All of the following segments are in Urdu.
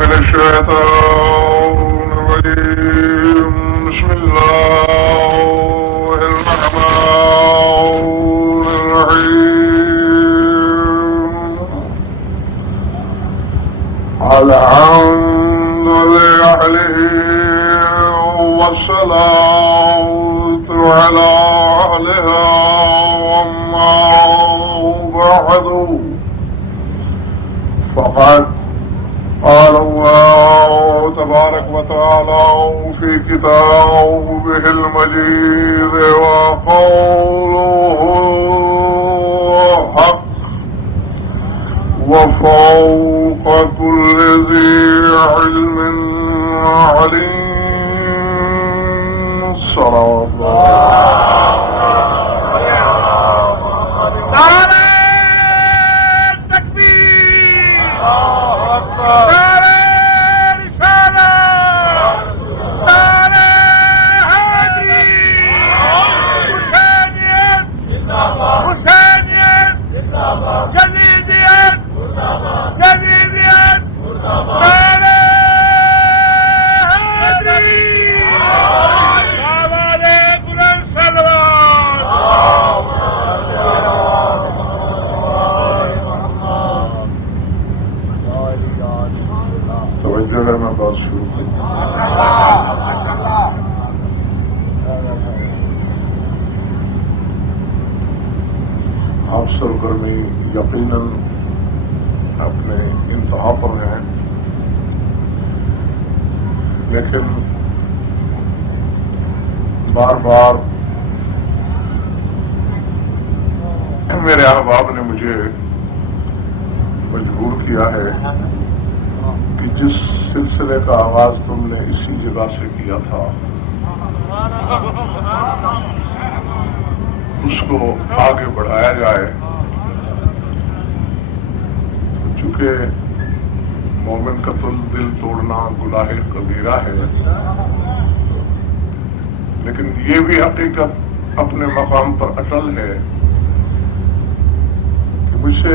من الشيطان الرجيم. بسم الله الرحمن الرحيم. الحمد لله والصلاة على أهلها وما بعد فقد قال الله تبارك وتعالى في كتابه المجيد وقوله حق وفوق كل ذي علم عليم. الصلاة سرگرمی یقیناً اپنے انتہا پر ہیں، لیکن بار بار میرے احباب نے مجھے مجبور کیا ہے کہ جس سلسلے کا آغاز تم نے اسی جگہ سے کیا تھا اس کو آگے بڑھایا جائے، چونکہ مومن کا دل توڑنا گناہ کبیرہ ہے، لیکن یہ بھی حقیقت اپنے مقام پر اٹل ہے کہ مجھ سے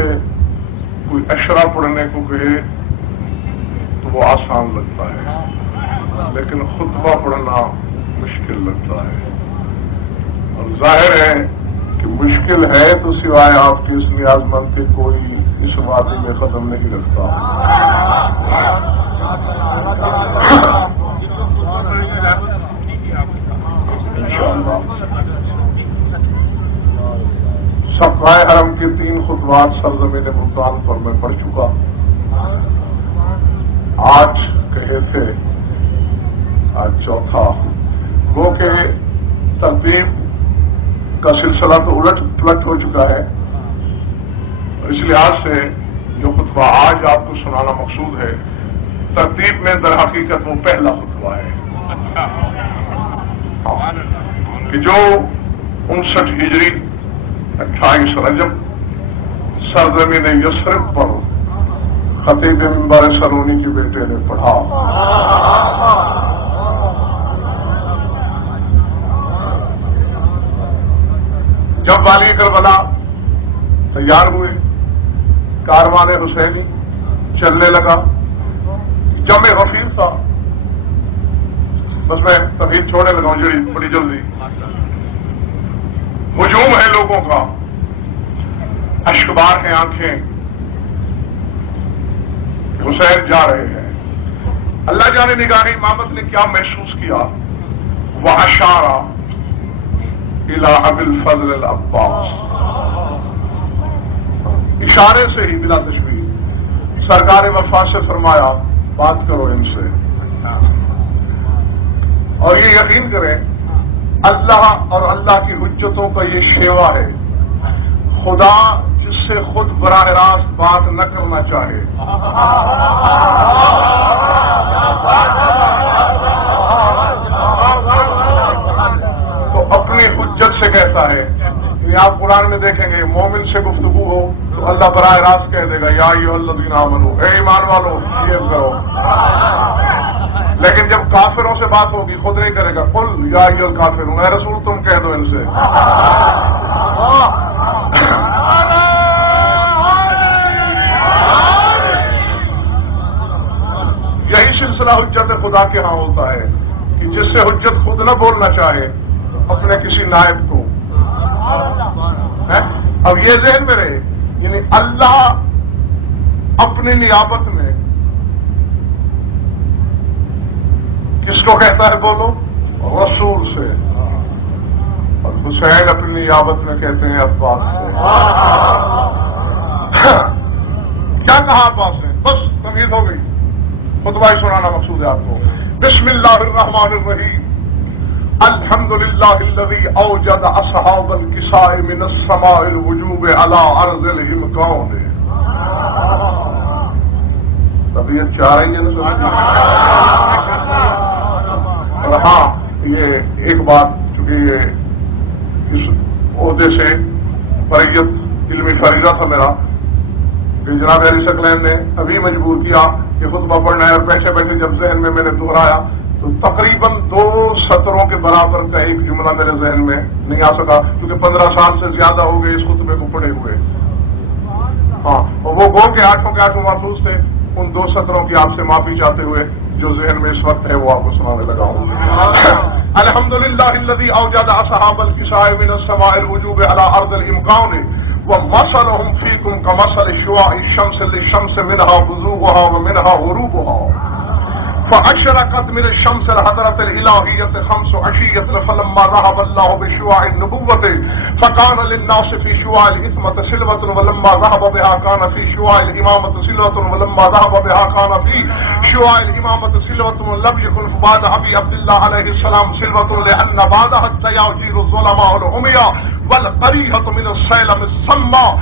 کوئی اشرا پڑھنے کو کہے تو وہ آسان لگتا ہے، لیکن خطبہ پڑھنا مشکل لگتا ہے، اور ظاہر ہے کہ مشکل ہے تو سوائے آپ کی اس نیاز مند کے کوئی اس وادی میں قدم نہیں رکھتا۔ انشاءاللہ صفحہ حرم کے 3 خطبات سرزمین ملتان پر میں پڑھ چکا، آج کہے تھے، آج چوتھا، وہ کہ ترتیب کا سلسلہ تو الٹ پلٹ ہو چکا ہے، اور اس لحاظ سے جو خطبہ آج آپ کو سنانا مقصود ہے ترتیب میں در حقیقت وہ پہلا خطبہ ہے کہ جو 59 ہجری 28 رجب سرزمین یثرب پر خطیب منبر سرونی کے بیٹے نے پڑھا۔ جب والی کربلا تیار ہوئے، کاروان حسینی چلنے لگا، جمع غفیر تھا، بس میں تفصیل چھوڑنے لگا ہوں بڑی جلدی۔ ہجوم ہے لوگوں کا، اشکبار ہیں آنکھیں، حسین جا رہے ہیں۔ اللہ جانے نگاہ امامت نے کیا محسوس کیا، وَأَشَارَ إِلَىٰ أَبِي الْفَضْلِ الْعَبَّاسِ، اشارے سے ہی بلا تشبیہ سرکار وفا سے فرمایا بات کرو ان سے، اور یہ یقین کریں اللہ اور اللہ کی حجتوں کا یہ شیوا ہے، خدا جس سے خود براہ راست بات نہ کرنا چاہے تو اپنی حجت سے کہتا ہے۔ آپ قرآن میں دیکھیں گے مومن سے گفتگو ہو تو اللہ براہ راست کہہ دے گا یا ایھا الذین آمنوا، اے ایمان والو یہ کرو، لیکن جب کافروں سے بات ہوگی خود نہیں کرے گا، قل یا ایھا الکافرون، اے رسول تم کہہ دو ان سے۔ یہی سلسلہ حجت خدا کے ہاں ہوتا ہے کہ جس سے حجت خود نہ بولنا چاہے اپنے کسی نائب کو. اب یہ ذہن میں رہے، یعنی اللہ اپنی نیابت میں کس کو کہتا ہے بولو؟ رسول سے. اور حسین اپنی نیابت میں کہتے ہیں عباس سے. کیا کہا عباس نے؟ بس تمہید ہو گئی. خطبہ سنانا مقصود ہے آپ کو. بسم اللہ الرحمن الرحیم. الحمد للہ الذی اوجد اصحاب الکساء من السماء الوجوب علی ارض الامکان. طبیعت چاہ رہی ہے نا. اور ہاں یہ ایک بات، چونکہ یہ اس عہدے سے فریت علمی فریضہ تھا میرا، کہ جناب علی ثقلین نے ابھی مجبور کیا کہ خطبہ پڑھنا ہے، اور بیٹھے بیٹھے جب ذہن میں نے دہرایا تو تقریباً 2 سطروں کے برابر کا ایک جملہ میرے ذہن میں نہیں آ سکا، کیونکہ 15 سال سے زیادہ ہو گئے اس خطبے کو پڑھے ہوئے. ہاں، اور وہ گو کے 8 کے 8 محفوظ تھے. ان 2 سطروں کی آپ سے معافی چاہتے ہوئے جو ذہن میں اس وقت ہے وہ آپ کو سنانے لگا ہوں. الحمدللہ الذی اوجد اصحاب الکساء من السماء الوجوب علی ارض الامکان ومثلهم فیکم کمثل شعاع الشمس للشمس منها بزوغها ومنها غروبها فأشرقت من الشمس الحضرة الإلهية 5 عشية فلما ذهب الله بشعاع النبوة فكان للناس في شعاع الإثمة سلوة ولما ذهب بها كان في شعاع الإمامة سلوة ولما ذهب بها كان في شعاع الإمامة سلوة لم يكن بعد أبي عبد الله عليه السلام سلوة لأن بعدها التياجير الظلماء العمياء والقريحة من السيلم السماء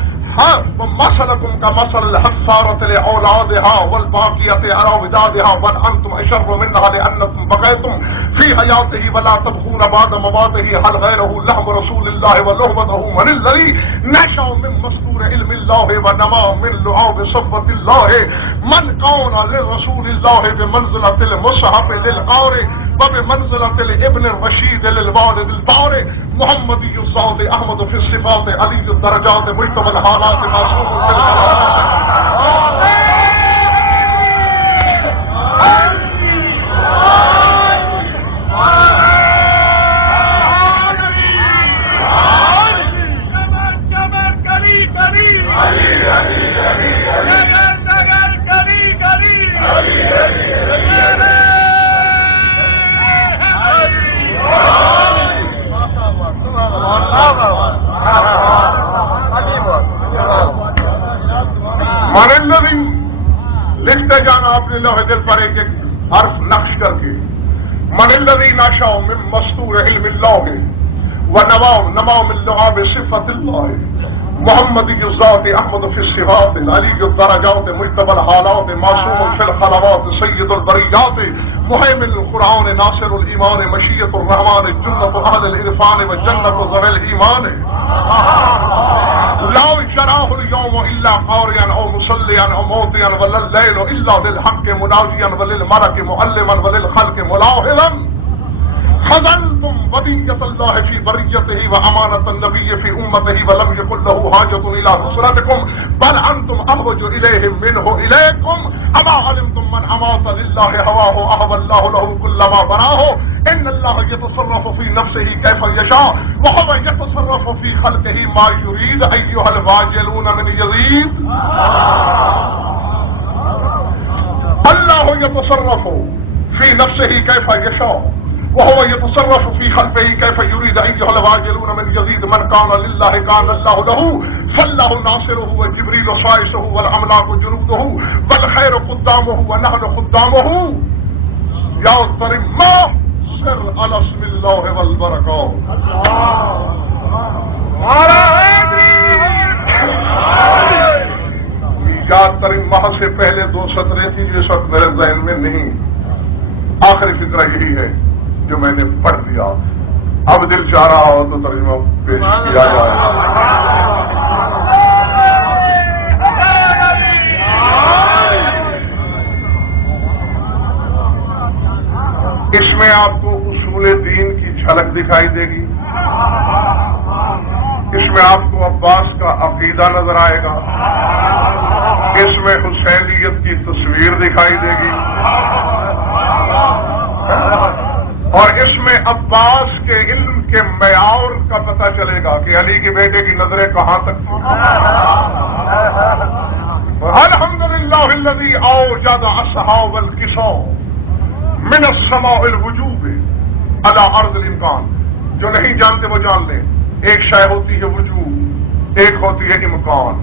ومثلكم كمثل الحصارة لأولادها والباقية على ودادها بل أنتم أشر منها لأنكم بقيتم في حياته ولا تبغون بعد مماته هل غيره لحم رسول الله ولحمته من الذي نشأ من مصدور علم الله ونما من لعاب صفة الله من كان لرسول الله بمنزلة المصحف للقارئ وبمنزلة الابن الرشيد للوالد البارئ محمدي الصاد احمد في الصفات علي الدرجات مجتمع الحالات معصوم في لکھتے جانا اپنے لوہے دل پر ایک ایک حرف نقش کر کے. من الذی نشأ من مستور علم اللہ ونما من لعاب صفت اللہ محمدی الذات احمد فی الصفات علی الدرجات مجتبی الحالات معصوم فی الخلوات سید البریات مہیمن القرآن ناصر الایمان مشیت الرحمن جنت اہل العرفان و جنت ذوی الایمان لا شراه اليوم الا قارئا او مصليا او موطئا ولا الليل الا بالحق مناجيا وللملك معلما وللخلق ملاحظا خذلتم ودية الله في بريته وأمانة النبي في أمته ولم يكن له حاجة إلى نصرتكم بل أنتم أحوج إليهم منه إليكم أما علمتم من أمات لله هواه أهوى الله له كل ما بناه إن الله يتصرف في نفسه كيف يشاء وهو يتصرف في خلقه ما يريد أيها الواجلون من يزيد الله يتصرف في نفسه كيف يشاء وهو يتصرف في خلقه كيف يريد أيها الواجلون من يزيد من كان لله كان الله له فالله ناصره وجبريل صائصه والأملاك جنوده والخير قدامه ونحن قدامه يا ترمى سر على اسم الله والبركات ایجاد ترمہ سے پہلے 2 سطریں تھیں جو اس وقت میرے ذہن میں نہیں. آخری فکرہ یہی ہے جو میں نے پڑھ دیا. اب دل چاہ رہا ہو تو ترجمہ پیش کیا جائے. اس میں آپ کو اصول دین کی جھلک دکھائی دے گی. اس میں آپ کو عباس کا عقیدہ نظر آئے گا. اس میں حسینیت کی تصویر دکھائی دے گی. اور اس میں عباس کے علم کے معیار کا پتہ چلے گا کہ علی کے بیٹے کی نظریں کہاں تک تھیں. الحمدللہ الذی اوجد اصحاب الکساء من السماء الوجوب علی ارض الامکان. جو نہیں جانتے وہ جان لیں. ایک شے ہوتی ہے وجوب، ایک ہوتی ہے امکان.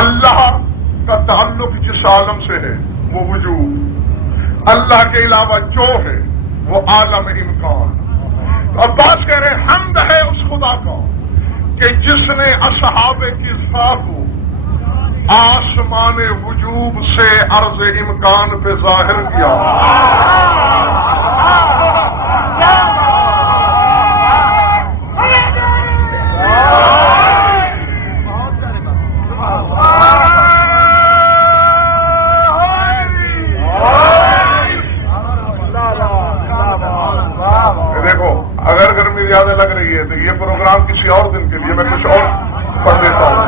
اللہ کا تعلق جس عالم سے ہے وہ وجوب، اللہ کے علاوہ جو ہے وہ عالم امکان. تو عباس کہہ رہے ہیں حمد ہے اس خدا کا کہ جس نے اصحاب کسا کو آسمان وجوب سے عرض امکان پہ ظاہر کیا. دیکھو اگر گرمی زیادہ لگ رہی ہے تو یہ پروگرام کسی اور دن کے لیے میں کچھ اور پڑھ دیتا ہوں.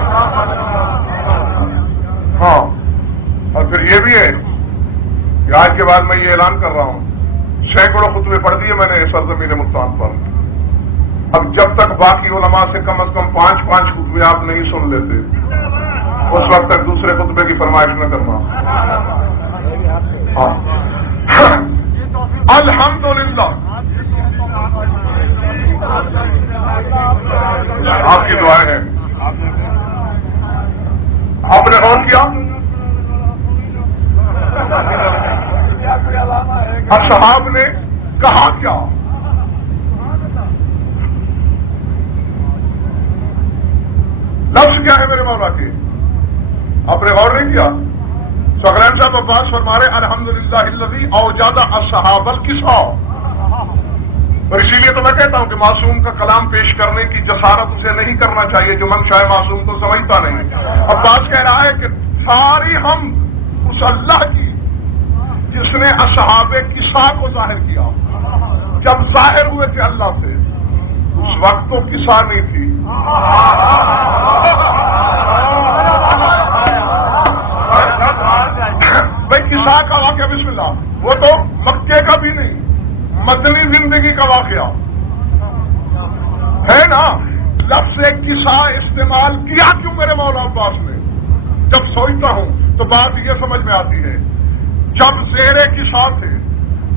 ہاں، اور پھر یہ بھی ہے کہ آج کے بعد میں یہ اعلان کر رہا ہوں، سینکڑوں خطبے پڑھ دیے میں نے سرزمین ملتان پر. اب جب تک باقی علماء سے کم از کم 5 خطبے آپ نہیں سن لیتے اس وقت تک دوسرے خطبے کی فرمائش نہ کرنا. ہاں الحمدللہ آپ کی دعائیں ہیں. آپ نے غور کیا اصحاب نے کہا کیا؟ لفظ کیا ہے میرے مولا کے؟ آپ نے غور نہیں کیا؟ سغران صاحب عباس فرما رہے الحمدللہ الذی اوجد اصحاب الکساء. اور اسی لیے تو میں کہتا ہوں کہ معصوم کا کلام پیش کرنے کی جسارت اسے نہیں کرنا چاہیے جو منشاء معصوم کو سمجھتا نہیں. عباس کہہ رہا ہے کہ ساری حمد اس اللہ کی جس نے اصحاب کسا کو ظاہر کیا. جب ظاہر ہوئے تھے اللہ سے اس وقت تو کسا نہیں تھی. بھائی کسا کا واقعہ بسم اللہ وہ تو مکے کا بھی نہیں، مدنی زندگی کا واقعہ ہے نا. لفظ کسا استعمال کیا کیوں میرے مولا عباس نے؟ جب سوچتا ہوں تو بات یہ سمجھ میں آتی ہے جب زیر کسا تھے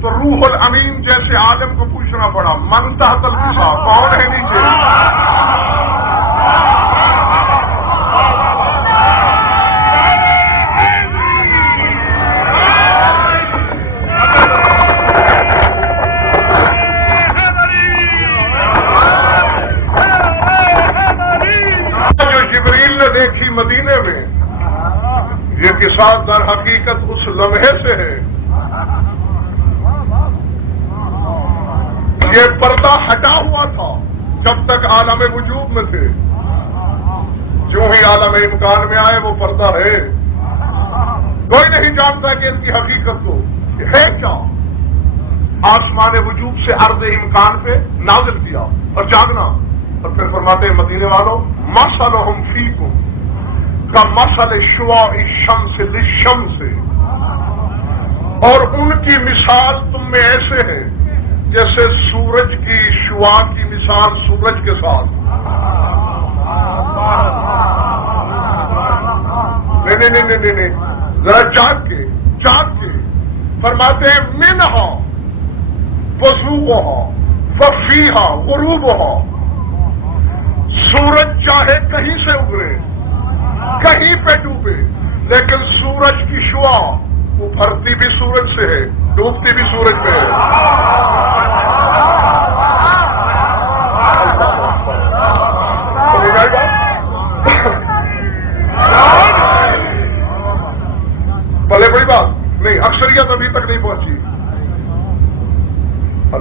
تو روح الامین جیسے عالم کو پوچھنا پڑا من تحت الکسا، کون ہے نیچے؟ جو جبریل نے دیکھی مدینے میں یہ کسا در حقیقت اس لمحے سے ہے. یہ پردہ ہٹا ہوا تھا جب تک عالم وجود میں تھے. جو ہی عالم امکان میں آئے وہ پردہ ہے. کوئی نہیں جانتا کہ ان کی حقیقت کو ہے کیا. آسمان وجود سے عرض امکان پہ نازل کیا اور جاگنا. اور پھر فرماتے ہیں مدینے والوں مثلہم فیکم کمثل شعاع الشمس للشمس. اور ان کی مثال تم میں ایسے ہے جیسے سورج کی شعاع کی مثال سورج کے ساتھ. نہیں ذرا جاگ کے فرماتے ہیں منہا وضوءہا وفیہا غروبہا. سورج چاہے کہیں سے ابھرے کہیں پہ ڈوبے لیکن سورج کی شعاع ابھرتی بھی سورج سے ہے ڈوبتی بھی سورج میں ہے. بھلے بڑی بات نہیں، اکثریت ابھی تک نہیں پہنچی.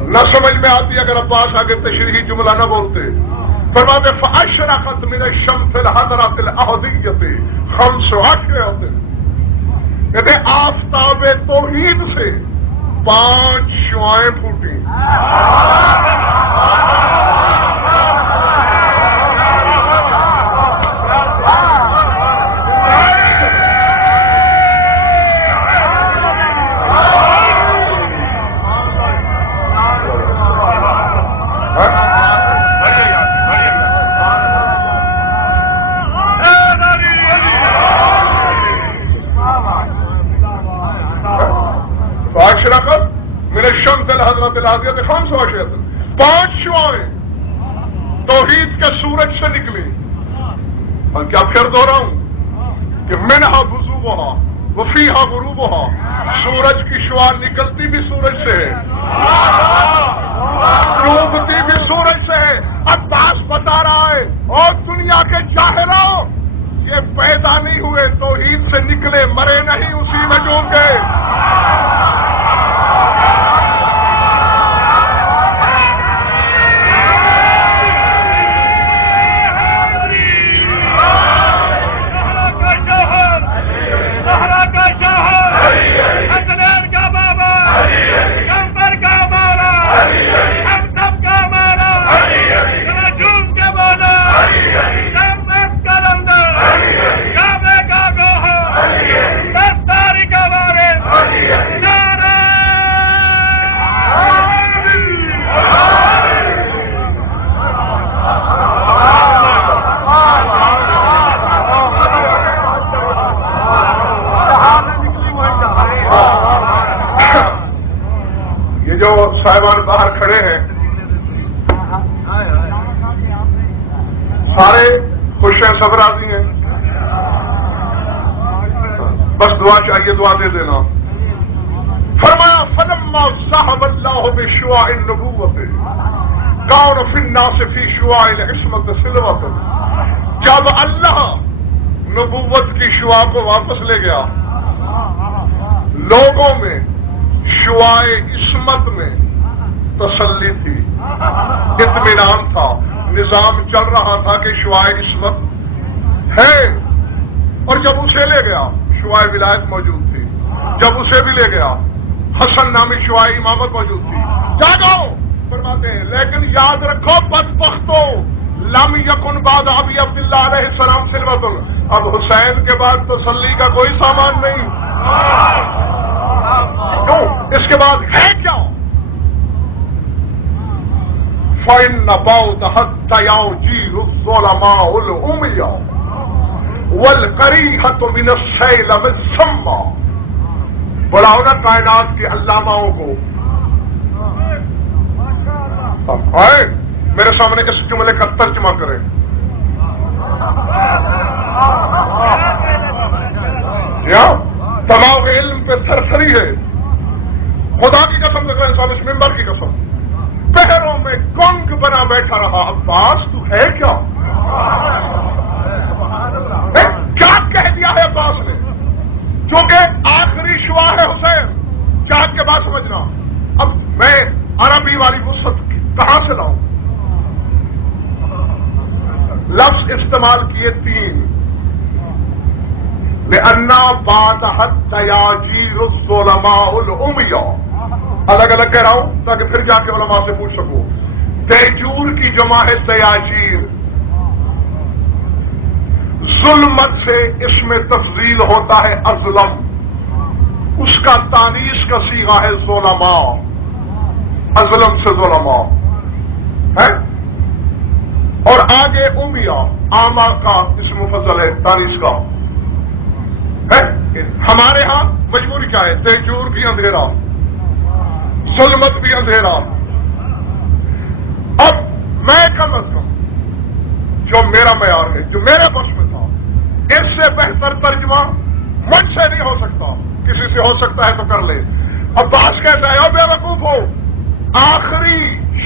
نہ سمجھ میں آتی اگر عباس آگے تشریحی جملہ نہ بولتے. فرماتے فاشرقت من الشمس الحضرۃ الاحدیۃ خمس عشرۃ. کہتے آفتاب توحید سے 5 شعائیں پھوٹی. اشرقت من الشمس الحضرت الحادیۃ خمس عشرۃ، 5 شعائیں توحید کے سورج سے نکلی. اور کیا پھر دوہراؤں کہ منہا بزوغہا وفیہا غروبہا، سورج کی شعاع نکلتی بھی سورج سے ہے، ڈوبتی بھی سورج سے ہے. عباس بتا رہا ہے اور دنیا کے جاہلوں، یہ پیدا نہیں ہوئے توحید سے نکلے، مرے نہیں، اسی میں ڈوب گئے. صاحبان باہر کھڑے ہیں، سارے خوش ہیں، سب راضی ہیں، بس دعا چاہیے، دعا دے دینا. فرمایا فلما ذهب الله بشعاع النبوة كان في الناس في شعاع العصمة سلوة. جب اللہ نبوت کی شعاع کو واپس لے گیا، لوگوں میں شعاع عصمت میں تسلی تھی، اطمینان تھا، نظام چل رہا تھا کہ شعاع عصمت ہے. اور جب اسے لے گیا شعاع ولایت موجود تھی، جب اسے بھی لے گیا حسن نامی شعاع امامت موجود تھی. جاگو فرماتے ہیں، لیکن یاد رکھو بدبختو لم یکن بعد ابی عبداللہ علیہ السلام سلوۃ. اب حسین کے بعد تسلی کا کوئی سامان نہیں. اس کے بعد ہے کیا؟ فَإِنَّ بَعْدَ حَتَّى يَوْجِيهُ الظُّلَمَاءُ الْأُمِيَّةُ وَالْقَرِيحَةُ مِنَ السَّيْلَمِ السَّمَّا. بلاؤ نا کائنات کے علاماؤں کو. آئے میرے سامنے اس جملے کا ترجمہ کریں. یا دماغ علم پہ تھرتھری ہے. خدا کی قسم سے انسان اس ممبر کی قسم پہروں میں گونگ بنا بیٹھا رہا. عباس تو ہے کیا؟ کیا کہہ دیا ہے عباس نے؟ چونکہ آخری شعاع ہے حسین، چاند کے بعد سمجھنا. اب میں عربی والی وسعت کہاں سے لاؤں؟ لفظ استعمال کیے 3. لِأَنَّا بَعْدَ حَتَّى يَجِيرُ الظُّلَمَاءُ الْأُمِيَّةُ. الگ الگ کہہ رہا ہوں تاکہ پھر جا کے علماء سے پوچھ سکو. دیجور کی جمع ہے دیاجیر. ظلمت سے اس میں تفضیل ہوتا ہے ازلم، اس کا تانیث کا صیغہ ہے ظلماء. ازلم سے ظلماء ہے. اور آگے امیہ آما کا اسم مفضل ہے تانیث کا ہے. ہمارے ہاں مجبوری کیا ہے؟ دیجور بھی اندھیرا، ظلمت بھی اندھیرا. اب میں کم از کم جو میرا معیار ہے، جو میرے بس میں تھا، اس سے بہتر ترجمہ مجھ سے نہیں ہو سکتا. کسی سے ہو سکتا ہے تو کر لے. عباس کہتا ہے او بے وقوف ہو، آخری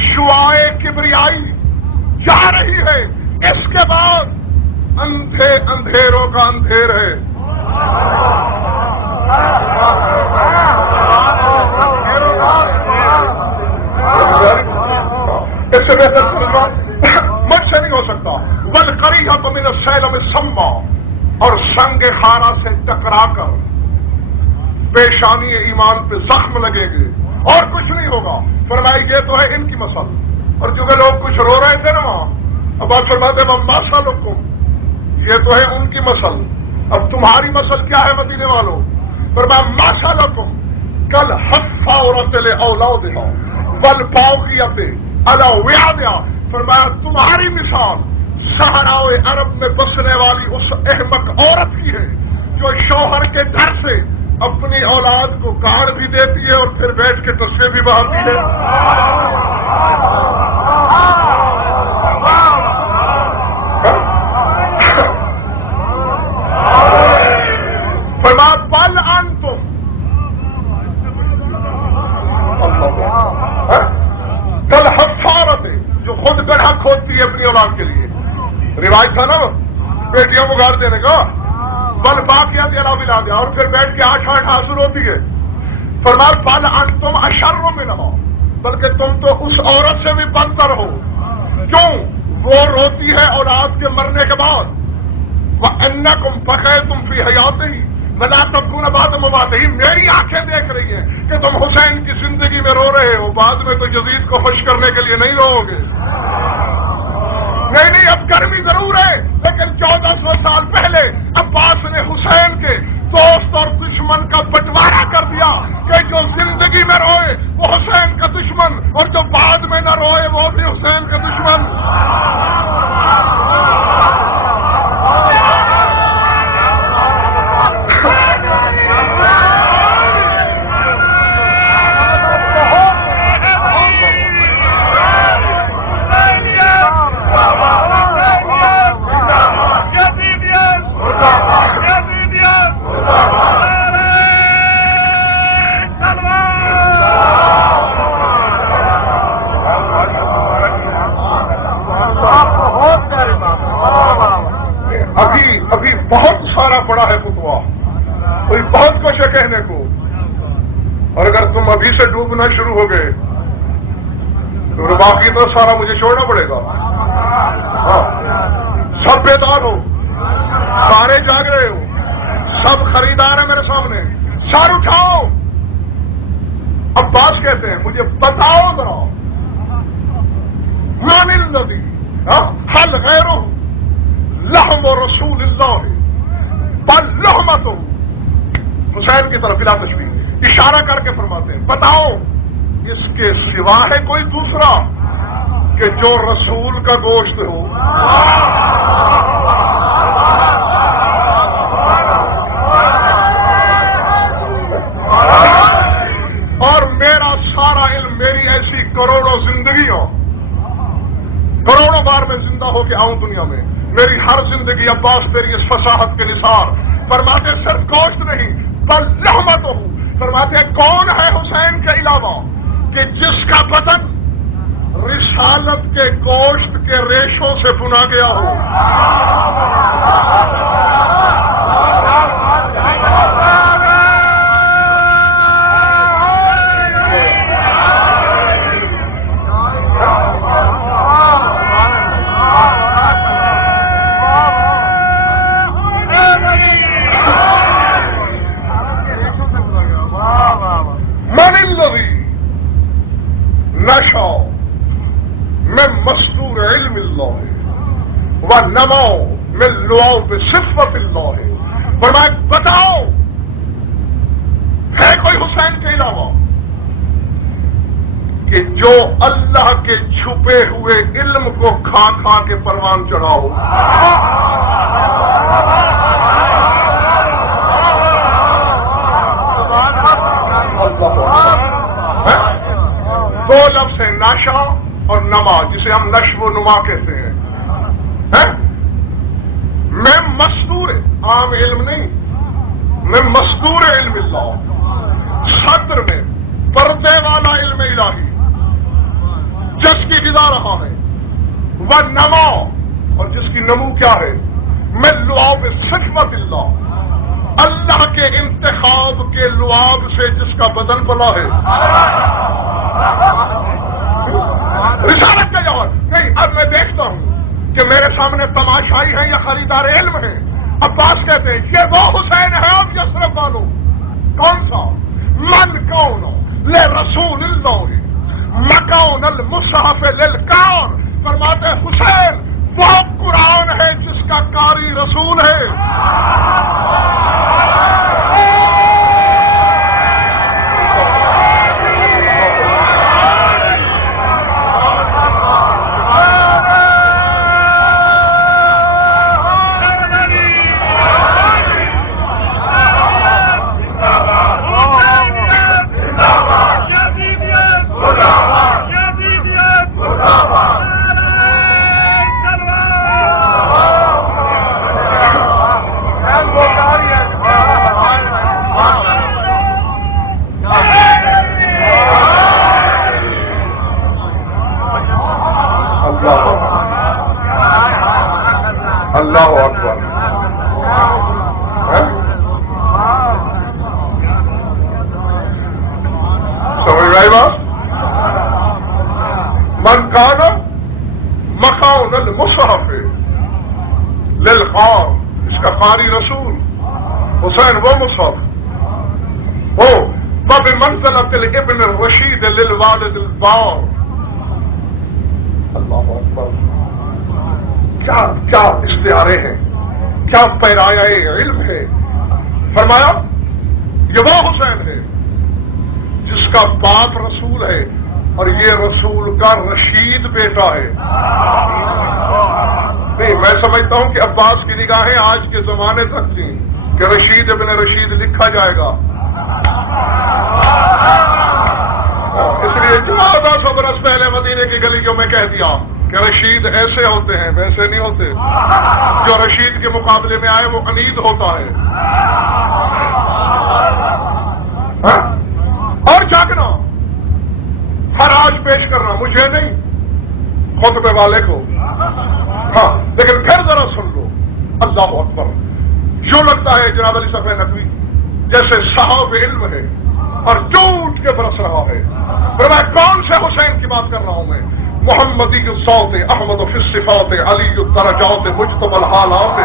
شعاع کبریائی جا رہی ہے، اس کے بعد اندھیروں کا اندھیر ہے. اس سے بہتر مجھ سے نہیں ہو سکتا. وَالْقَرِيحَةُ مِنَ السَّيْلَمِ السَّمَّا. اور سنگ خارا سے ٹکرا کر پیشانی ایمان پہ زخم لگیں گے اور کچھ نہیں ہوگا. فرمائی یہ تو ہے ان کی مسل. اور چونکہ لوگ کچھ رو رہے تھے نا وہاں، اب آپ فرماتے ہیں ماشاء اللہ، یہ تو ہے ان کی مسل. اب تمہاری مسل کیا ہے مدینے والوں؟ فرمایا ماشاء اللہ کل حفا عورت لے اولادہا والباغیت علی وعدہا. فرمایا تمہاری مثال صحراء عرب میں بسنے والی اس احمق عورت کی ہے جو شوہر کے گھر سے اپنی اولاد کو کاڑ بھی دیتی ہے اور پھر بیٹھ کے تصویر بھی بہاتی ہے. فرمایا بل انتم کل حفارت ہے جو خود گڑھا کھودتی ہے اپنی اولاد کے لیے. روایت تھا نا بیٹیوں کو گاڑ دینے کا. بل باقیات علا ملا دیا اور پھر بیٹھ کے آٹھ حاصل ہوتی ہے. فرمایا بل انتم اشر منہا بلکہ تم تو اس عورت سے بھی بدتر ہو. کیوں؟ وہ روتی ہے اولاد کے مرنے کے بعد. وَأَنَّكُمْ بَقَيْتُمْ فِي حَيَاتِهِ وَلَا تَبْكُونَ بَعْدَ مَمَاتِهِ. میری آنکھیں دیکھ رہی ہیں کہ تم حسین کی زندگی میں رو رہے ہو, بعد میں تو یزید کو خوش کرنے کے لیے نہیں رو گے. نہیں, اب گرمی ضرور ہے لیکن 1400 سال پہلے عباس نے حسین کے دوست اور دشمن کا بٹوارا کر دیا کہ جو زندگی میں روئے وہ حسین کا دشمن اور جو بعد میں نہ روئے وہ بھی حسین کا دشمن. ابھی بہت سارا پڑا ہے فتوا, کوئی بہت کچھ ہے کہنے کو, اور اگر تم ابھی سے ڈوبنا شروع ہو گئے تو باقی تو سارا مجھے چھوڑنا پڑے گا. ہاں, سب بیدار ہو, سارے جاگ رہے ہو, سب خریدار ہیں میرے سامنے, سار اٹھاؤ. عباس کہتے ہیں مجھے بتاؤ ذرا من الذی حل غیرہ لحم رسول اللہ بل لحمتہ. حسین کی طرف بلا تشبیہ اشارہ کر کے فرماتے ہیں بتاؤ اس کے سوا ہے کوئی دوسرا کہ جو رسول کا گوشت ہو. اور میرا سارا علم, میری ایسی کروڑوں زندگیوں, کروڑوں بار میں زندہ ہو کے آؤں دنیا میں, میری ہر زندگی عباس تیری اس فصاحت کے نثار. فرماتے صرف گوشت نہیں بل لحمتہ. فرماتے کون ہے حسین کے علاوہ کہ جس کا بدن رسالت کے گوشت کے ریشوں سے بنا گیا ہو. من الذی نشا من مستور علم اللہ ونما من لعاب صفت اللہ. فرمایا بتاؤ ہے کوئی حسین کے علاوہ کہ جو اللہ کے چھپے ہوئے علم کو کھا کھا کے پروان چڑھاؤ. دو لفظ ہیں نشا اور نما, جسے ہم نشو و نما کہتے ہیں. میں مستور عام علم نہیں, میں مستور علم اللہ, صدر میں پردے والا علم الہی جس کی غذا رہا ہے. وہ نما, اور جس کی نمو کیا ہے, میں لعاب صفت اللہ, اللہ کے انتخاب کے لعاب سے جس کا بدن بلا ہے. رسالت کا جواب نہیں. اب میں دیکھتا ہوں کہ میرے سامنے تماشائی ہیں یا خریدار علم ہیں. عباس کہتے ہیں یہ وہ حسین ہے اور یسرب والو. کون سا؟ من کون لے رسول اللہ مکون المصحف للکون. فرماتے حسین وہ قرآن ہے جس کا قاری رسول ہے. من کان مخاون المصحف للقار، اس کا قاری رسول حسین وہ مصحف وہ بمنزلۃ الابن الرشید للوالد البار. اللہ اکبر، کیا کیا استعارے ہیں، کیا پیرایہ علم ہے. فرمایا یہ وہ حسین ہے جس کا باپ رسول ہے اور یہ رسول کا رشید بیٹا ہے. نہیں، میں سمجھتا ہوں کہ عباس کی نگاہیں آج کے زمانے تک تھیں کہ رشید ابن رشید لکھا جائے گا. اس لیے 1400 برس پہلے مدینے کی گلیوں میں کہہ دیا کہ رشید ایسے ہوتے ہیں، ویسے نہیں ہوتے. جو رشید کے مقابلے میں آئے وہ انید ہوتا ہے. اور جاگنا، خراج پیش کرنا مجھے نہیں، خطبے والے کو. ہاں، لیکن پھر ذرا سن لو. اللہ اکبر. یوں لگتا ہے جناب علی صفی نقوی جیسے صاحب علم ہے اور ٹوٹ کے برس رہا ہے. پر میں کون سے حسین کی بات کر رہا ہوں؟ میں محمدی الصوت احمد فی الصفات علی الدرجات مجتبی الحالات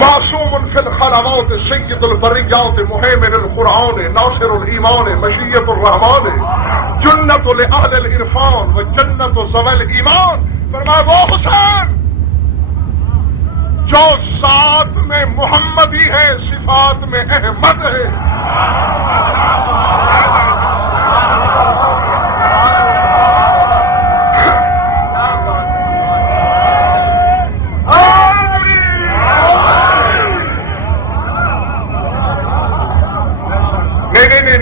معصوم فی الخلوات سید البریات محیمن القرآن ناصر الایمان مشیت الرحمان جنت لأہل العرفان و جنت ذوی الایمان. فرمایا وہ حسین جو ذات میں محمدی ہے، صفات میں احمد ہے.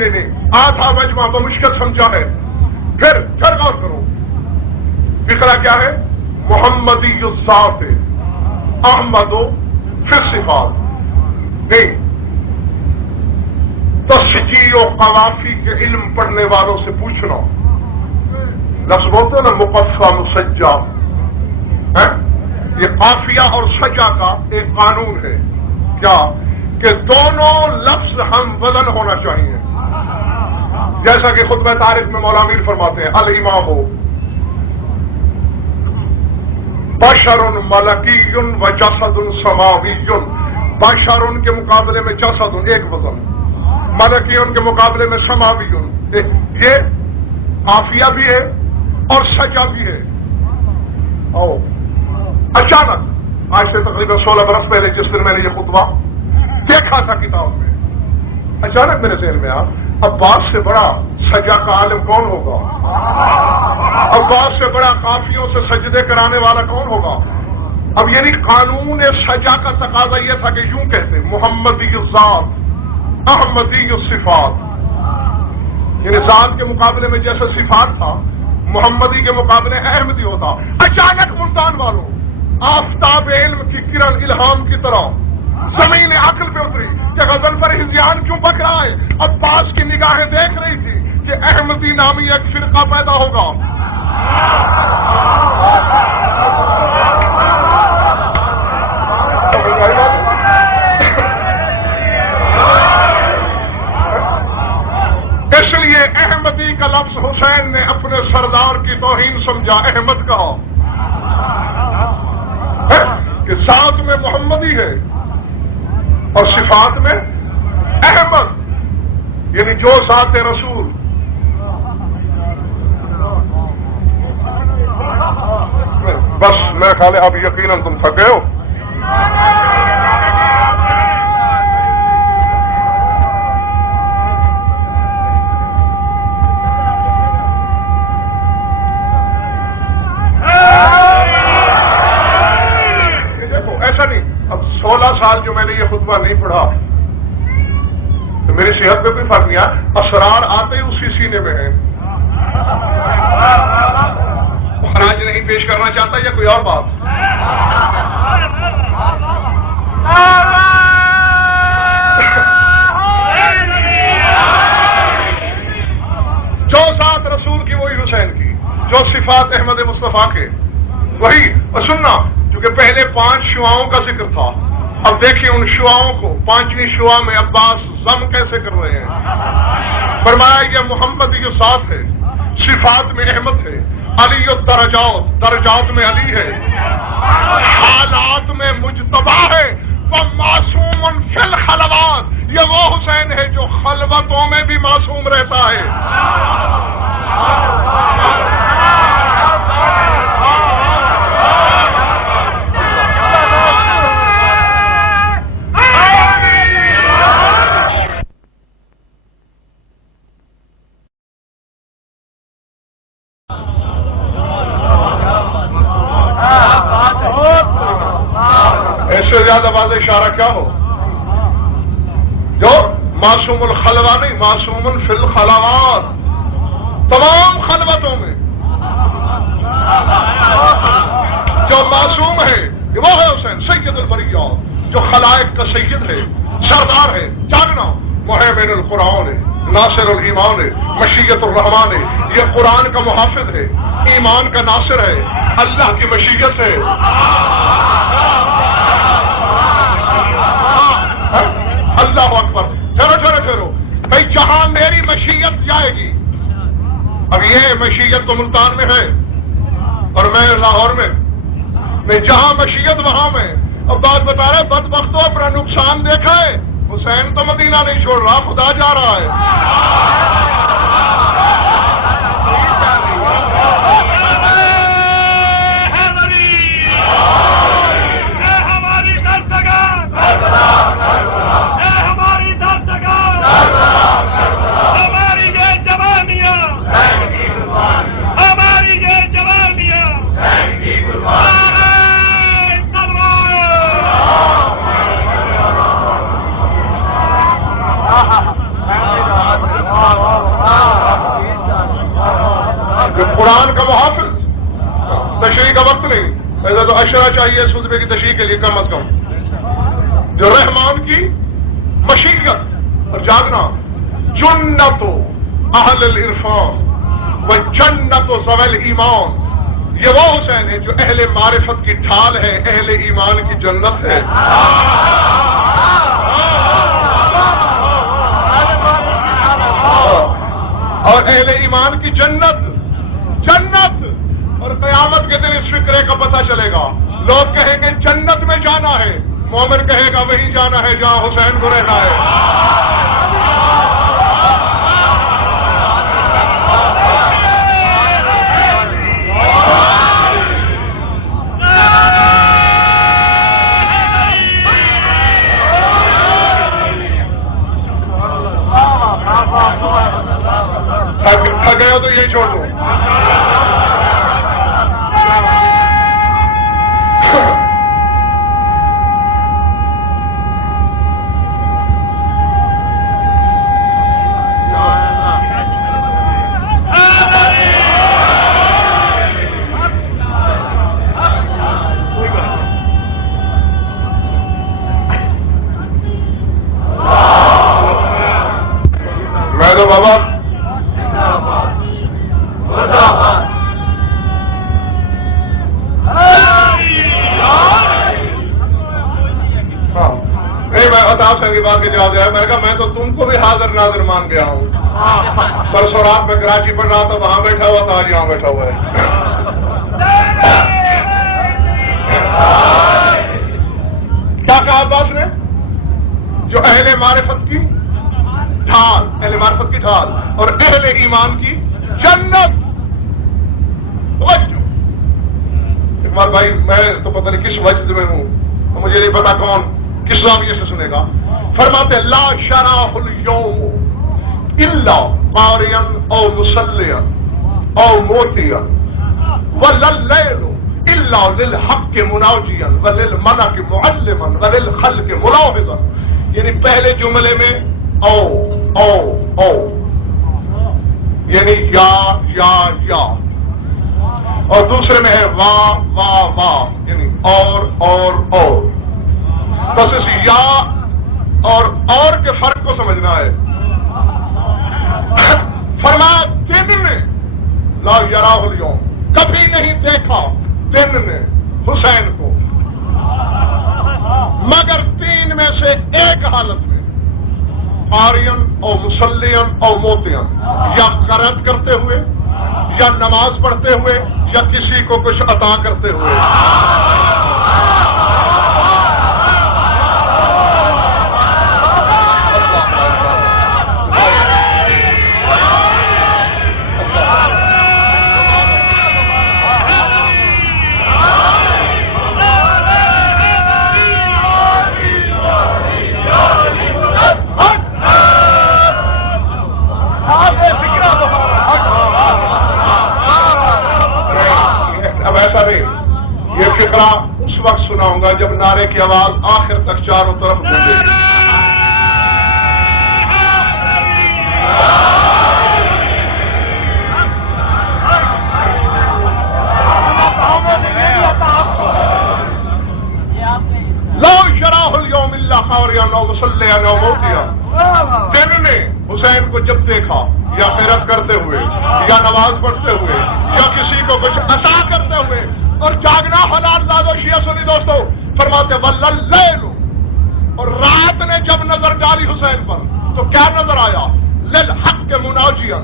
نہیں، آدھا مجمع بمشکل سمجھا ہے. پھر غور کرو، فقرہ کیا ہے؟ محمدی الذات احمد فی الصفات. نہیں، تشجیع و قوافی کے علم پڑھنے والوں سے پوچھنا. لفظ بولتے نا مقفع مسجع، یہ قافیہ اور سجا کا ایک قانون ہے. کیا کہ دونوں لفظ ہم وزن ہونا چاہیے. جیسا کہ خطبہ تاریخ میں مولا امیر فرماتے ہیں الامام بشر ملکی و جسد سماوی. بشر کے مقابلے میں جسد ایک وزن، ملکی کے مقابلے میں سماوی. یہ قافیہ بھی ہے اور سجا بھی ہے. اچانک آج سے تقریباً 16 برس پہلے جس دن میں نے یہ خطبہ دیکھا تھا کتاب میں، اچانک میرے ذہن میں عباس سے بڑا سجا کا عالم کون ہوگا؟ عباس سے بڑا قافیوں سے سجدے کرانے والا کون ہوگا؟ اب یعنی قانون سجا کا تقاضا یہ تھا کہ یوں کہتے محمدی الذات احمدی الصفات، یعنی ذات کے مقابلے میں جیسے صفات تھا محمدی کے مقابلے احمدی ہوتا. اچانک ملتان والوں آفتاب علم کی کرن الہام کی طرح زمین عقل پہ اتری کہ غزل پر ہذیان کیوں بک رہا ہے. عباس کی نگاہیں دیکھ رہی تھی کہ احمدی نامی ایک فرقہ پیدا ہوگا. اس لیے احمدی کا لفظ حسین نے اپنے سردار کی توہین سمجھا. احمد کہا کہ ذات میں محمدی ہے اور صفات میں احمد، یعنی جو ذات رسول. بس میرے خیال ہے اب یقیناً تم تھک گئے ہو. ایسا نہیں، اب 16 سال جو میں نے یہ خطبہ نہیں پڑھا تو میری صحت پہ کوئی فرق نہیں آیا. اسرار آتے ہی اسی سینے میں ہیں. خراج نہیں پیش کرنا چاہتا یا کوئی اور بات؟ جو ذات رسول کی وہی حسین کی، جو صفات احمد مصطفیٰ کے وہی. اور سننا، کیونکہ پہلے 5 شعاؤں کا ذکر تھا، اب دیکھیں ان شعاؤں کو. 5ویں شعا میں عباس ضم کیسے کر رہے ہیں. فرمایا یہ محمدی ذات ہے، صفات میں احمد ہے، علی الدرجات، درجات میں علی ہے، حالات میں مجتبی ہے، ومعصوم فی الخلوات، یہ وہ حسین ہے جو خلوتوں میں بھی معصوم رہتا ہے۔ ایسے زیادہ واضح اشارہ کیا ہو جو معصوم الخلوہ نہیں، معصوم فی الخلوات، تمام خلوتوں میں جو معصوم ہے وہ ہے حسین سید البریات، جو خلائق کا سید ہے، سردار ہے، جاگنا، محیمن القرآن ہے، ناصر الایمان ہے، مشیت الرحمان ہے، یہ قرآن کا محافظ ہے، ایمان کا ناصر ہے، اللہ کی مشیت ہے۔ اللہ اکبر، ٹھہرو بھائی، جہاں میری مشیت جائے گی، اب یہ مشیت تو ملتان میں ہے اور میں لاہور میں جہاں مشیت وہاں میں، اب بات بتا رہے بدبختوں اپنا نقصان دیکھا ہے، حسین تو مدینہ نہیں چھوڑ رہا، خدا جا رہا ہے۔ قرآن کا محافظ، تشریح کا وقت نہیں، ایسا تو اشرا چاہیے اس خطبے کی تشریح کے لیے کم از کم، جو رحمان کی مشیت اور جاگنا، جنت اہل العرفان و جنت ذوی الایمان، یہ وہ حسین ہے جو اہل معرفت کی ڈھال ہے، اہل ایمان کی جنت ہے۔ اور اہل ایمان کی جنت اور قیامت کے دن اس فکرے کا پتہ چلے گا، لوگ کہیں گے جنت میں جانا ہے، مومن کہے گا وہیں جانا ہے جہاں حسین کو رہنا ہے۔ تھک گئے ہو تو یہی چھوڑ دو۔ میں تو بابا آپ سے بات کے جواب دیا، میں نے کہا میں تو تم کو بھی حاضر ناظر مان گیا ہوں، پرسوں رات میں کراچی پڑھ رہا تھا، وہاں بیٹھا ہوا تھا، آج یہاں بیٹھا ہوا ہے۔ کیا کہا عباس نے؟ جو اہل معرفت کی ڈھال، اہل معرفت کی ڈھال اور اہل ایمان کی جنت۔ اقبال بھائی میں تو پتہ نہیں کس وجہ میں ہوں، مجھے نہیں پتا کون کس زاویے سے سنے گا، فرماتے لا شرح اليوم الا قاریا او مصلیا او موتیا ولللیل الا للحق مناجیا وللملک معلما وللخلق ملاحظا، یعنی پہلے جملے میں او یعنی یا اور دوسرے میں ہے وا یعنی اور بس اس یا اور کے فرق کو سمجھنا ہے۔ فرمایا دن نے لا یراہ اليوم، کبھی نہیں دیکھا دن نے حسین کو مگر تین میں سے ایک حالت میں، قارین اور مسلین اور موتین، یا قرات کرتے ہوئے یا نماز پڑھتے ہوئے یا کسی کو کچھ عطا کرتے ہوئے. یہ فقرہ اس وقت سناؤں گا جب نعرے کی آواز آخر تک چاروں طرف گونجے گی. لو شراہ اليوم اللہ خاوریا نو مسلح نو موتیا. دن نے حسین کو جب دیکھا یا خیرت کرتے ہوئے یا نماز پڑھتے ہوئے یا کسی کو کچھ عطا کرتے ہوئے. اور جاگنا حلال دادو شیعہ سنی دوستو فرماتے واللیل. اور رات نے جب نظر ڈالی حسین پر تو کیا نظر آیا؟ للحق مناجیا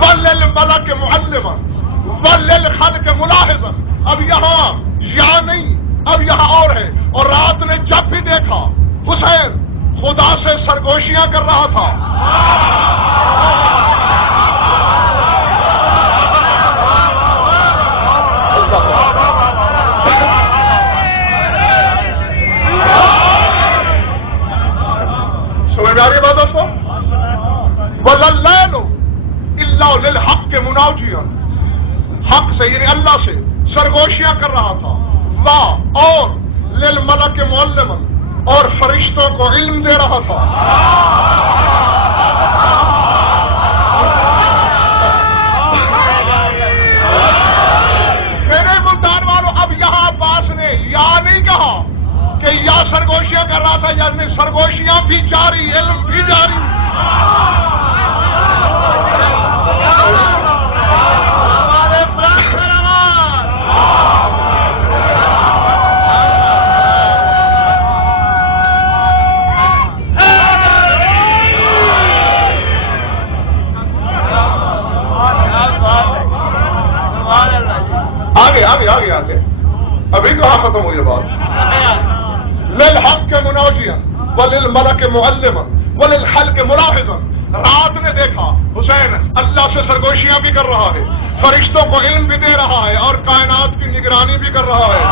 وللملک معلما وللخلق ملاحظا. اب یہاں یا نہیں، اب یہاں اور ہے. اور رات نے جب بھی دیکھا حسین خدا سے سرگوشیاں کر رہا تھا. سمجھ میں آ رہی ہے بات دوستو؟ وَلَلَّيْلُ إِلَّا لِلْحَقِّ مُنَاجِيًا. حق سے یعنی اللہ سے سرگوشیاں کر رہا تھا. واہ. اور لِلْمَلَكِ مُعَلِّمًا. اور فرشتوں کو علم دے رہا تھا. میرے ملتان والوں، اب یہاں عباس نے یا نہیں کہا کہ یا سرگوشیاں کر رہا تھا، یا نہیں، سرگوشیاں بھی جاری، علم بھی جاری. آگے ابھی کہاں ختم ہوئی بات؟ للحق مناجیا وللملک معلما وللخلق ملاحظا. رات نے دیکھا حسین اللہ سے سرگوشیاں بھی کر رہا ہے، فرشتوں کو علم بھی دے رہا ہے، اور کائنات کی نگرانی بھی کر رہا ہے.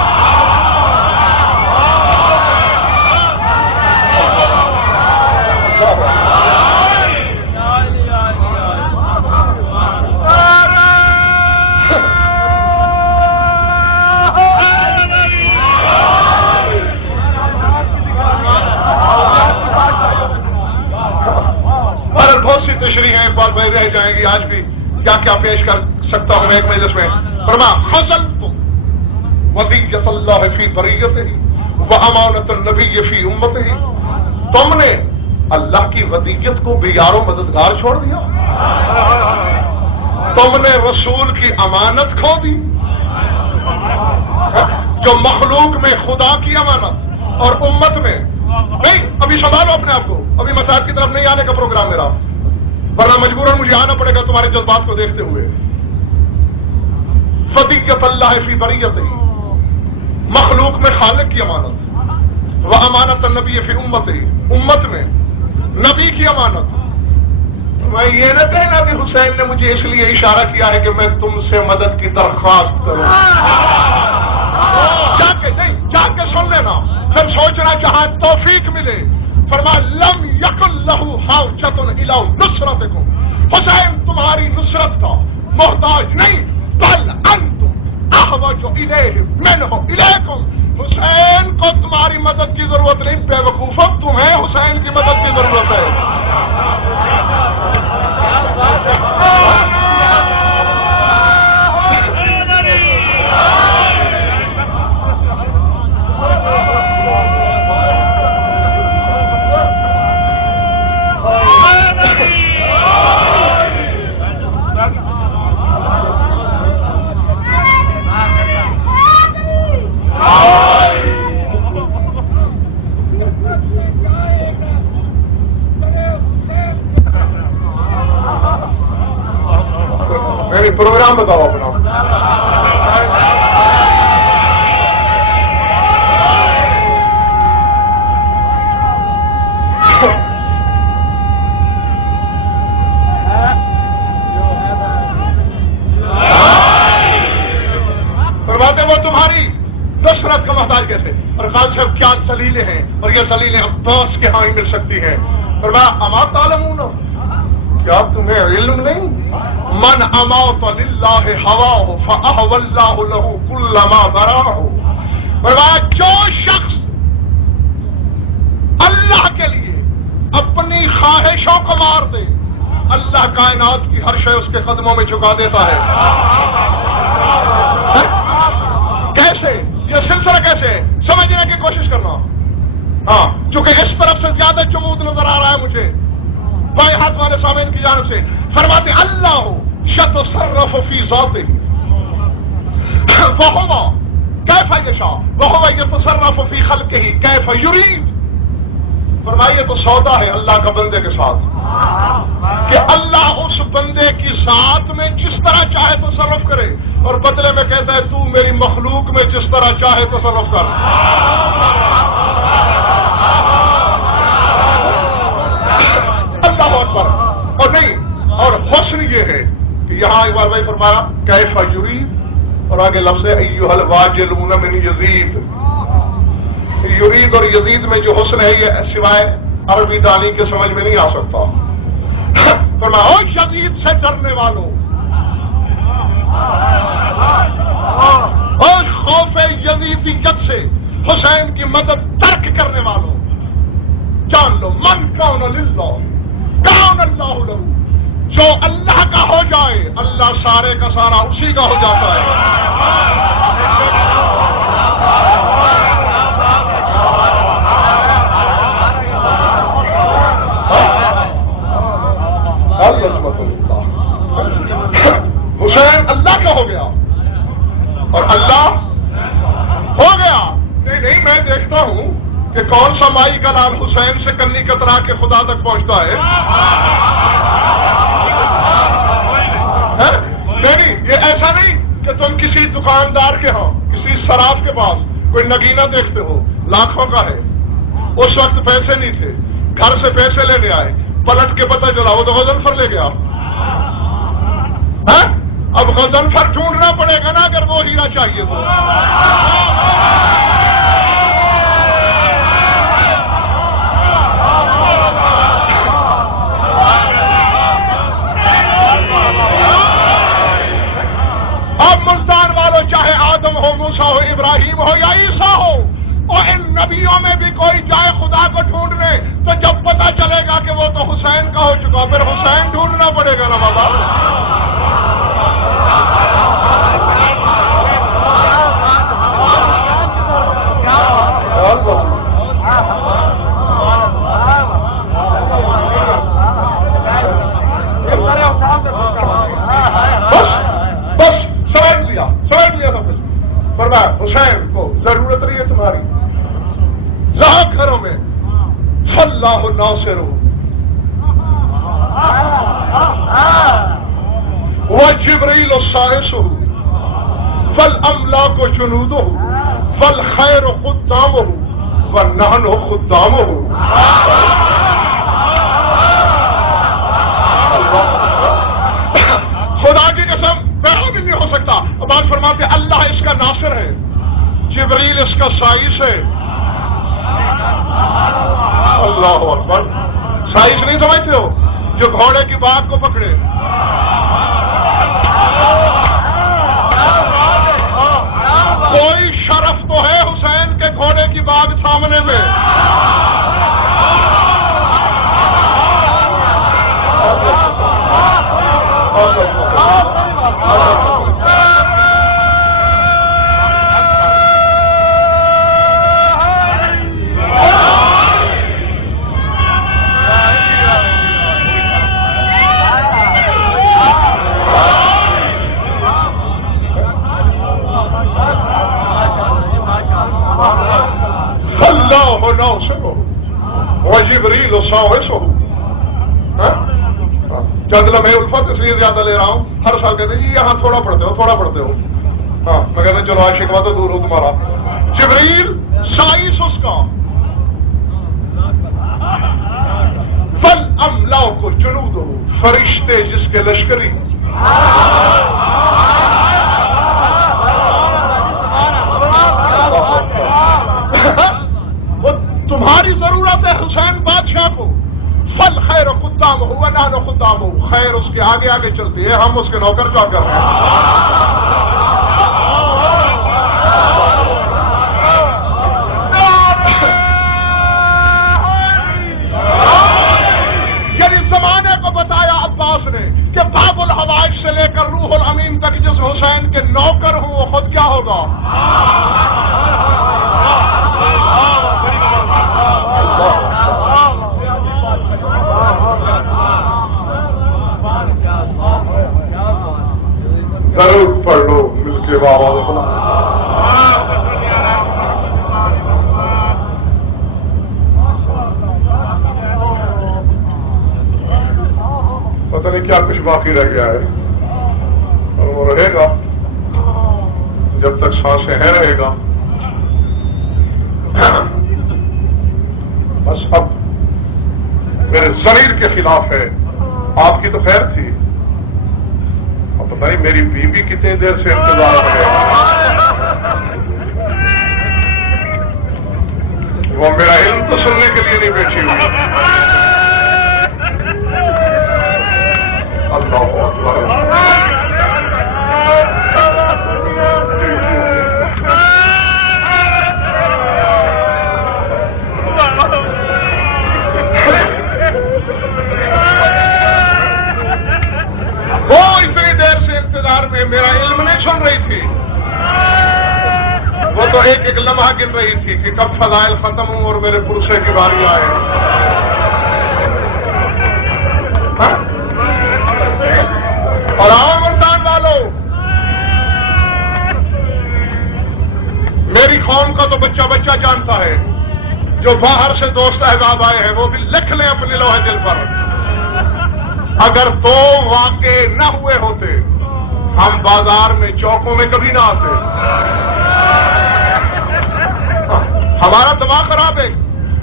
بہت سی تشریح ہیں، بار بار رہ جائیں گی. آج بھی کیا کیا پیش کر سکتا ہوں میں ایک مجلس میں. فرما خزنتم وصیۃ اللہ فی بریتہ وامانۃ النبی فی امتہ. تم نے اللہ کی ودیت کو بے یار و مددگار چھوڑ دیا. تم نے رسول کی امانت کھو دی. جو مخلوق میں خدا کی امانت اور امت میں نہیں. ابھی سنبھالو اپنے آپ کو، ابھی مساجد کی طرف نہیں آنے کا پروگرام میرا، ورنہ مجبوراً مجھے آنا پڑے گا تمہارے جذبات کو دیکھتے ہوئے. فدیت اللہ فی بریتہ، مخلوق میں خالق کی امانت، وہ امانت النبی فی امتہ، امت میں نبی کی امانت. میں یہ نہ کہنا کہ حسین نے مجھے اس لیے اشارہ کیا ہے کہ میں تم سے مدد کی درخواست کروں. جا کے سن لینا، پھر سوچنا جہاں توفیق ملے. فرما لم یکن لہو حاجۃ الی نصرتکم. حسین تمہاری نصرت کا محتاج نہیں، بل انتم احوج الیہ منہ الیکم. حسین کو تمہاری مدد کی ضرورت نہیں، بے وقوفو، تمہیں حسین کی مدد کی ضرورت ہے. پروگرام بتاؤ اپنا. فرماتے وہ تمہاری نصرت کا محتاج کیسے؟ اور قاضی صاحب کیا دلیلیں ہیں، اور یہ دلیلیں عباس کے ہاں ہی مل سکتی ہیں. فرمایا اما تعلمون، کیا تمہیں علم نہیں؟ من اماط للہ ہواہ فاہوى اللہ لہ کل ما براہ. فرمایا جو شخص اللہ کے لیے اپنی خواہشوں کو مار دے، اللہ کائنات کی ہر شے اس کے قدموں میں جھکا دیتا ہے. کیسے؟ یہ سلسلہ کیسے ہے سمجھنے کی کوشش کرنا. ہاں چونکہ اس طرف سے زیادہ جمود نظر آ رہا ہے مجھے بائیں ہاتھ والے سامعین کی جانب سے. فرماتے اللہ یتصرف فی ذاتہ وہو کیف یشاء وہو یتصرف فی خلقہ کیف یرید. فرمائیے تو سودا ہے اللہ کا بندے کے ساتھ کہ اللہ اس بندے کی ذات میں جس طرح چاہے تصرف کرے، اور بدلے میں کہتا ہے تو میری مخلوق میں جس طرح چاہے تصرف کر. اللہ اکبر. اور نہیں، اور حسن یہ ہے کہ یہاں اقبال بھائی فرمایا کیف یرید، اور آگے لفظ ہے ایھا الواجلون من یزید. یرید اور یزید میں جو حسن ہے یہ سوائے عربی دانی کے سمجھ میں نہیں آ سکتا. فرمایا او یزید سے ڈرنے والوں، اور خوف یزیدیت سے حسین کی مدد ترک کرنے والوں، جان لو من کون للہ کون اللہ لہ. جو اللہ کا ہو جائے اللہ سارے کا سارا اسی کا ہو جاتا ہے. حسین اللہ کا ہو گیا اور اللہ ہو گیا. نہیں میں دیکھتا ہوں کہ کون سا مائی کا لال حسین سے کنی کترا کے خدا تک پہنچتا ہے. نہیں یہ ایسا نہیں کہ تم کسی دکاندار کے ہاں کسی صراف کے پاس کوئی نگینہ دیکھتے ہو لاکھوں کا ہے، اس وقت پیسے نہیں تھے، گھر سے پیسے لینے آئے، پلٹ کے پتہ چلا وہ تو غضنفر لے گیا. اب غضنفر ڈھونڈنا پڑے گا نا اگر وہ ہیرا چاہیے تو. اب ملتان والوں چاہے آدم ہو، موسیٰ ہو، ابراہیم ہو یا عیسیٰ ہو، اور ان نبیوں میں بھی کوئی جائے خدا کو ڈھونڈنے تو جب پتہ چلے گا کہ وہ تو حسین کا ہو چکا پھر حسین ڈھونڈنا پڑے گا نا بابا. بس سمجھ لیا تھا کچھ. فرمایا حسین کو ضرورت نہیں ہے تمہاری. لاکھ گھروں میں فاللہ ناصر وجبریل السائس والاملاک جنودہ والخیر خدامہ ونحن خدامہ. خدا کی قسم پیغام بھی نہیں ہو سکتا. عباس فرماتے اللہ اس کا ناصر ہے، جبریل اس کا سائس ہے. اللہ اکبر. سائس نہیں سمجھتے ہو جو گھوڑے کی بات کو پکڑے. کوئی شرف تو ہے حسین کے گھوڑے کی بات سامنے میں. اللہ ناصرہ چند لمحے الفت اس لیے زیادہ لے رہا ہوں، ہر سال کہتے ہیں جی یہاں تھوڑا پڑھتے ہو تھوڑا پڑھتے ہو، ہاں میں کہتا ہوں چلو آج شکوا تو دور ہو تمہارا. جبریل سائنس اس کا فل املا کو جنود ہو، فرشتے جس کے لشکری. وہ تمہاری ضرورت ہے حسین بادشاہ کو. فل خیر و قدام ہو نان و قدام ہو، خیر اس کے آگے آگے چلتی ہے، ہم اس کے نوکر چاکر ہیں. یعنی زمانے کو بتایا عباس نے کہ باب الحوائج سے لے کر روح الامین تک جس حسین کے نوکر ہوں وہ خود کیا ہوگا. ضرور پڑھ لو مل کے بابا. پتہ نہیں کیا کچھ باقی رہ گیا ہے اور وہ رہے گا جب تک سانسیں ہیں رہے گا. بس اب میرے ضمیر کے خلاف ہے. آپ کی تو خیر تھی، اب پتہ نہیں میری بیوی کتنی دیر سے انتظار ہے. وہ میرا علم تو سننے کے لیے نہیں بیٹھی ہوئی. اللہ اکبر. وہ اتنی دیر سے انتظار میں میرا علم نہیں سن رہی تھی، وہ تو ایک ایک لمحہ گن رہی تھی کہ کب فضائل ختم ہوں اور میرے پرسے کی باری آئے. اور آؤ ملتان والوں، میری قوم کا تو بچہ بچہ جانتا ہے. جو باہر سے دوست احباب آئے ہیں وہ بھی لکھ لیں اپنے لوہے دل پر. اگر دو واقع نہ ہوئے ہوتے ہم بازار میں چوکوں میں کبھی نہ آتے. ہمارا دماغ خراب ہے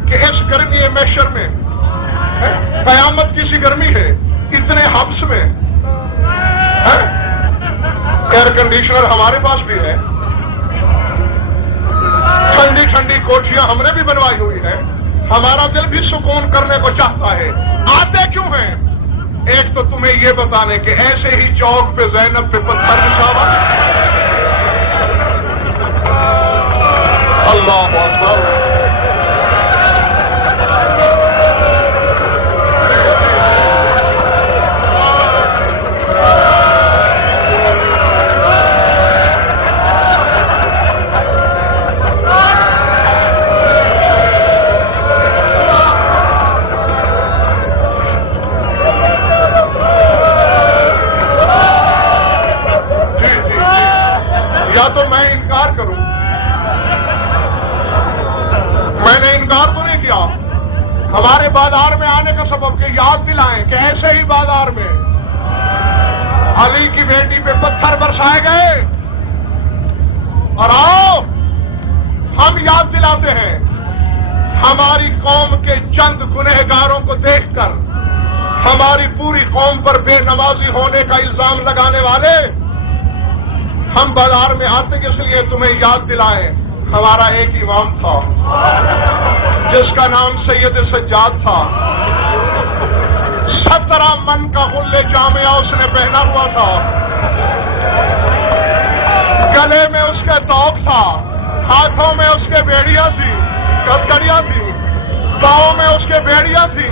کہ اس گرمی محشر میں قیامت کی سی گرمی ہے، اتنے حبس میں ایئر کنڈیشنر ہمارے پاس بھی ہے، ٹھنڈی ٹھنڈی کوٹھیاں ہم نے بھی بنوائی ہوئی ہے. ہمارا دل بھی سکون کرنے کو چاہتا ہے. آتے کیوں ہیں؟ ایک تو تمہیں یہ بتانے کہ ایسے ہی چوک پہ زینب پہ پتھر نشاور. اللہ اکبر. تو میں انکار کروں، میں نے انکار تو نہیں کیا. ہمارے بازار میں آنے کا سبب کہ یاد دلائیں کہ ایسے ہی بازار میں علی کی بیٹی پہ پتھر برسائے گئے. اور آؤ ہم یاد دلاتے ہیں ہماری قوم کے چند گنہگاروں کو دیکھ کر ہماری پوری قوم پر بے نمازی ہونے کا الزام لگانے والے ہم بازار میں آتے اس لیے تمہیں یاد دلائیں ہمارا ایک امام تھا جس کا نام سید سجاد تھا. 17 من کا غلے جامعہ اس نے پہنا ہوا تھا، گلے میں اس کے توق تھا، ہاتھوں میں اس کے بیڑیاں تھی، ہتھکڑیاں تھی، پاؤں میں اس کے بیڑیاں تھی،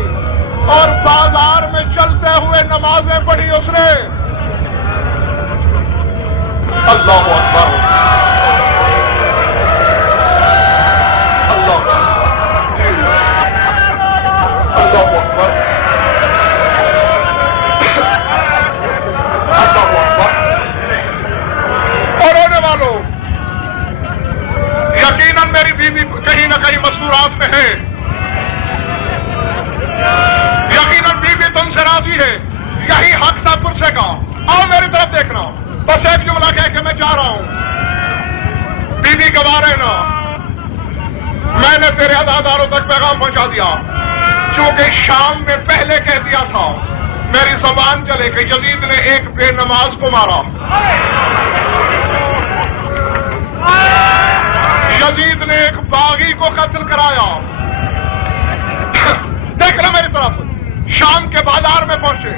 اور بازار میں چلتے ہوئے نمازیں پڑھی اس نے. اللہ اکبر. اللہ اکبر. اللہ اکبر. اور ہونے والوں، یقیناً میری بیوی کہیں نہ کہیں مستورات میں ہے، یقیناً بیوی تم سے راضی ہے، یہی حق تھا پرسے کا. آؤ میری طرف دیکھنا. بس ایک جملہ کہہ کے میں جا رہا ہوں. بیوی گوارے نا میں نے تیرے عزاداروں تک پیغام پہنچا دیا. چونکہ شام میں پہلے کہہ دیا تھا میری زبان چلے کہ یزید نے ایک بے نماز کو مارا. یزید نے ایک باغی کو قتل کرایا. دیکھ لو میری طرف. شام کے بازار میں پہنچے.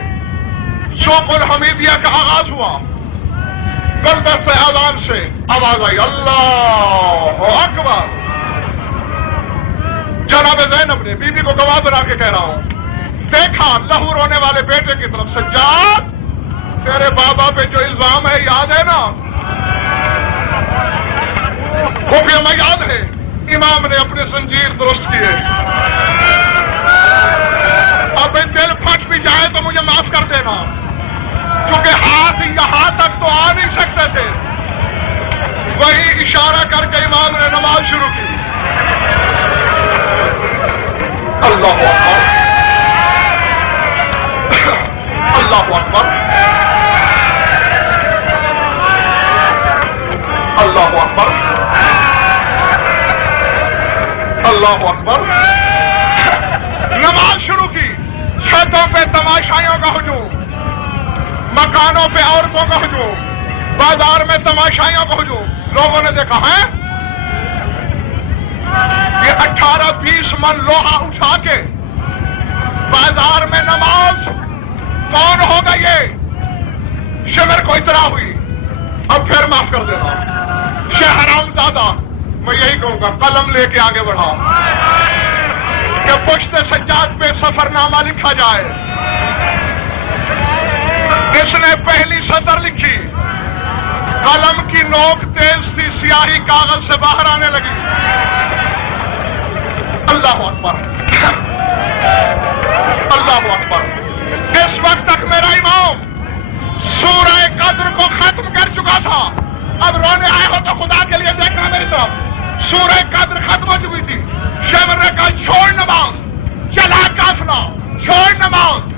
سوق الحمیدیہ کا آغاز ہوا. گلدست اذان سے آواز آئی اللہ اکبر. جناب زینب نے بیوی کو گواہ بنا کے کہہ رہا ہوں دیکھا لہو رونے والے بیٹے کی طرف سجاد تیرے بابا پہ جو الزام ہے یاد ہے نا. وہ بھی ہمیں یاد ہے. امام نے اپنے زنجیر درست کیے. اب دل پھٹ بھی جائے تو مجھے معاف کر دینا کیونکہ ہاتھ یہاں تک تو آ نہیں سکتے تھے. وہی اشارہ کر کے امام نے نماز شروع کی. اللہ اکبر اللہ اکبر اللہ اکبر اللہ اکبر. نماز شروع کی. چھتوں پہ تماشائیوں کا ہجوم, مکانوں پہ عورتوں کا ہجوم, بازار میں تماشائیوں کا ہجوم. لوگوں نے دیکھا ہے یہ 18-20 من لوہا اٹھا کے بازار میں نماز. کون ہوگا یہ؟ شمر کو اطلاع ہوئی. اب پھر معاف کر دینا شیخ حرام زادہ میں یہی کہوں گا قلم لے کے آگے بڑھا کہ پشت سجاد پہ سفر نامہ لکھا جائے. اس نے پہلی سطر لکھی. قلم کی نوک تیز تھی, سیاہی کاغذ سے باہر آنے لگی. اللہ اکبر اللہ اکبر. اس وقت تک میرا امام سورہ قدر کو ختم کر چکا تھا. اب رونے آئے ہو تو خدا کے لیے دیکھنا میری طرف. سورہ قدر ختم ہو چکی تھی. شیخ نے کہا چھوڑ نماز. چلا قافلہ چھوڑ نماز.